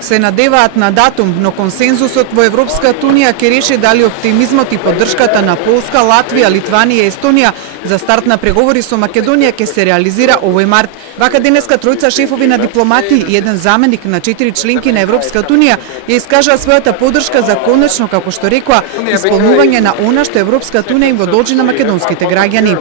Се надеваат на датум, но консензусот во Европската унија ќе реши дали оптимизмот и поддршката на Полска, Латвија, Литванија и Естонија за старт на преговори со Македонија ќе се реализира овој март. Вака денеска тројца шефови на дипломати и еден заменик на 4 членки на Европската унија ја искажаа својата поддршка за конечно, како што рекоа, исполнување на она што Европската унија им го должи на македонските граѓани.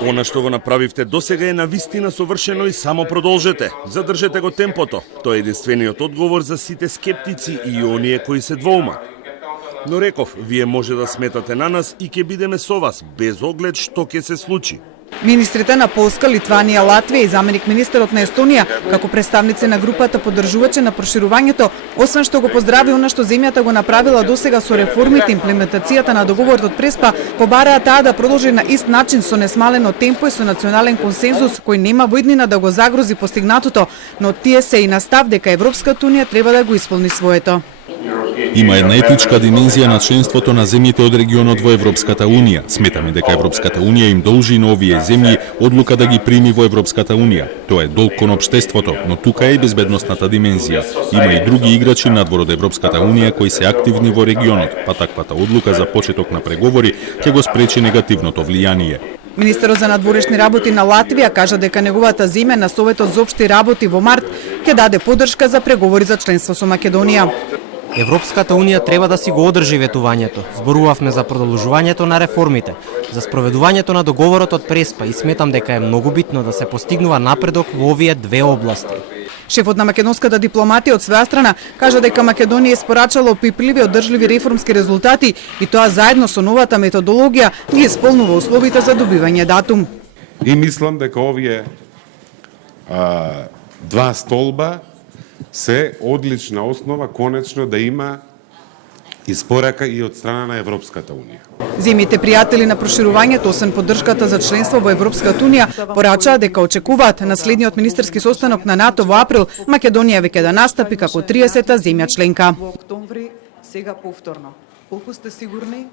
Она што го направивте досега е навистина совршено и само продолжете. Задржете го темпото. Тоа е единствениот одговор за сите скептици и оние кои се двоумат. Но реков, вие може да сметате на нас и ќе бидеме со вас, без оглед што ќе се случи. Министрите на Полска, Литванија, Латвија и заменик министерот на Естонија, како представници на групата поддржувачи на проширувањето, освен што го поздрави она што земјата го направила досега со реформите и имплементацијата на договорот од Преспа, побараа таа да продолжи на ист начин со несмалено темпо и со национален консензус кој нема во иднина да го загрози постигнатото, но тие се и на став дека Европската унија треба да го исполни своето. Има една етничка димензија на членството на земјите од регионот во Европската унија. Сметаме дека Европската унија им должи на овие земји одлука да ги прими во Европската унија. Тоа е долг кон општеството, но тука е и безбедносната димензија. Има и други играчи надвор од Европската унија кои се активни во регионот, па таквата одлука за почеток на преговори ќе го спречи негативното влијание. Министерот за надворешни работи на Латвија кажа дека неговата земја на Советот за општи работи во март ќе даде поддршка за преговори за членство со Македонија. Европската унија треба да си го одржи ветувањето. Зборувавме за продолжувањето на реформите, за спроведувањето на договорот од Преспа и сметам дека е многу битно да се постигнува напредок во овие две области. Шефот на македонската дипломатија од своја страна кажа дека Македонија испорачала опипливи одржливи реформски резултати и тоа заедно со новата методологија ги исполнува условите за добивање датум. И мислам дека овие два столба се одлична основа конечно да има испорака и од страна на Европската унија. Земјите пријатели на проширувањето, освен поддршката за членство во Европската унија, порачаа дека очекуваат на следниот министерски состанок на НАТО во април Македонија веќе да настапи како 30-та земја членка. Во октомври сега повторно. Колку сте сигурни?